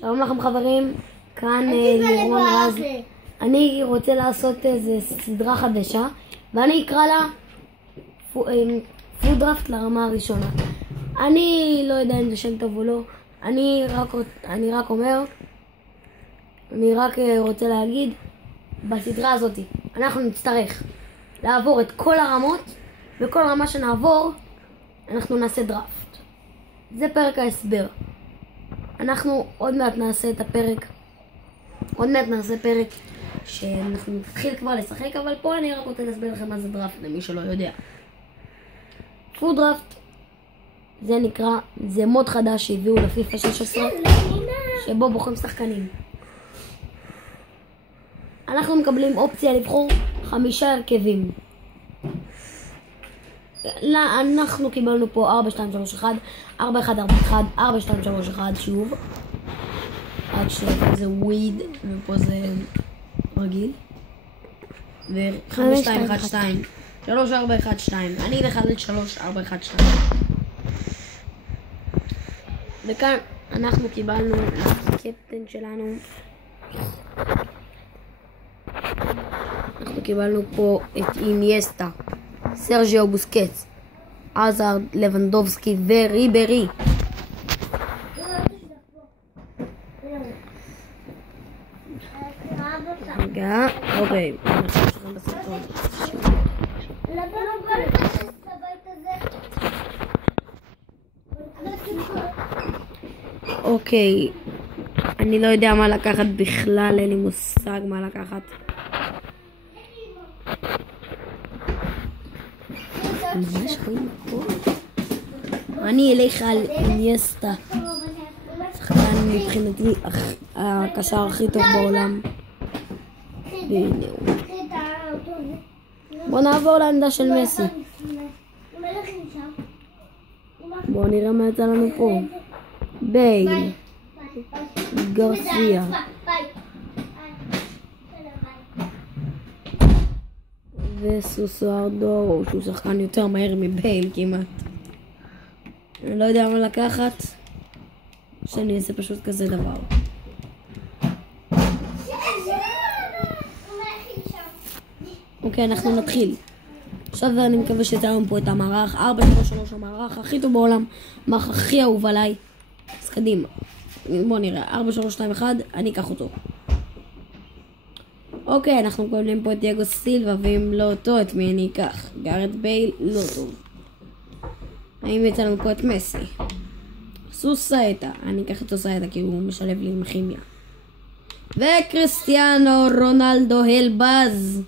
שלום לכם חברים, כאן לירון רז. אני רוצה לעשות איזה סדרה חדשה ואני אקרא לה פודרפט לרמה הראשונה. אני לא יודע אם זה שם טוב או לא, אני רק רוצה להגיד, בסדרה הזאת אנחנו נצטרך לעבור את כל הרמות, וכל רמה שנעבור אנחנו נעשה דראפט. זה פרק ההסבר. אנחנו עוד מעט נעשה פרק שאנחנו נתחיל כבר לשחק, אבל פה אני רק רוצה להסביר לכם מה זה דראפט למי שלא יודע. פודרפט זה מוד חדש שהביאו לפיפא 16 שבו בוחרים שחקנים. אנחנו מקבלים אופציה לבחור 5 הרכבים. אנחנו קיבלנו פה 4, 2, 3, 1, 4, 1, 4, 1, 4, 2, 3, 1 שוב. עד שפה זה וויד ופה זה רגיל. ו5, 2, 1, 2, 3, 4, 1, 2. אני אלך על 3, 4, 1, 2. וכאן אנחנו קיבלנו לקפטן שלנו. אנחנו קיבלנו פה את אינייסטה, סרג'יו בוסקץ, עזארד, לבנדובסקי וריברי. רגע, אוקיי. אוקיי, אני לא יודע מה לקחת בכלל, אין לי מושג מה לקחת. אני אלך על אינייסטה, שחקן מבחינתי הקשר הכי טוב בעולם. והנה הוא. בוא נעבור לעמדה של מסי. בוא נראה מה יצא לנו פה. בייל, גרסיה, וסוסוארדו, שהוא שחקן יותר מהר מבייל כמעט. אני לא יודע מה לקחת, שאני אעשה פשוט כזה דבר. אוקיי, אנחנו נתחיל. עכשיו אני מקווה שיצא לנו פה את המערך 4-3-3, המערך הכי טוב בעולם, המערך הכי אהוב עליי. אז קדימה, בואו נראה, 4-3-2-1, אני אקח אותו. אוקיי, אנחנו מקבלים פה את דייגו סילבה, ואם לא אותו, את מי אני אקח? גארד בייל, לא טוב. האם יצא לנו פה את מסי? סוסאטה, אני אקח את סוסאטה כי הוא משלב לי עם כימיה. וקריסטיאנו רונלדו הלבז.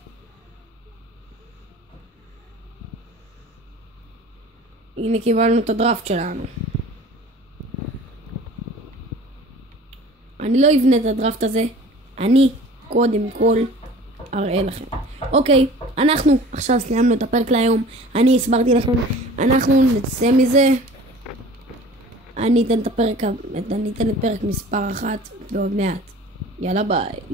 הנה קיבלנו את הדראפט שלנו. אני לא אבנה את הדראפט הזה, אני קודם כל אראה לכם. אוקיי, אנחנו עכשיו סיימנו את הפרק להיום. אני הסברתי לכם, אנחנו נצא מזה. אני אתן את פרק מספר 1 בעוד מעט. יאללה ביי.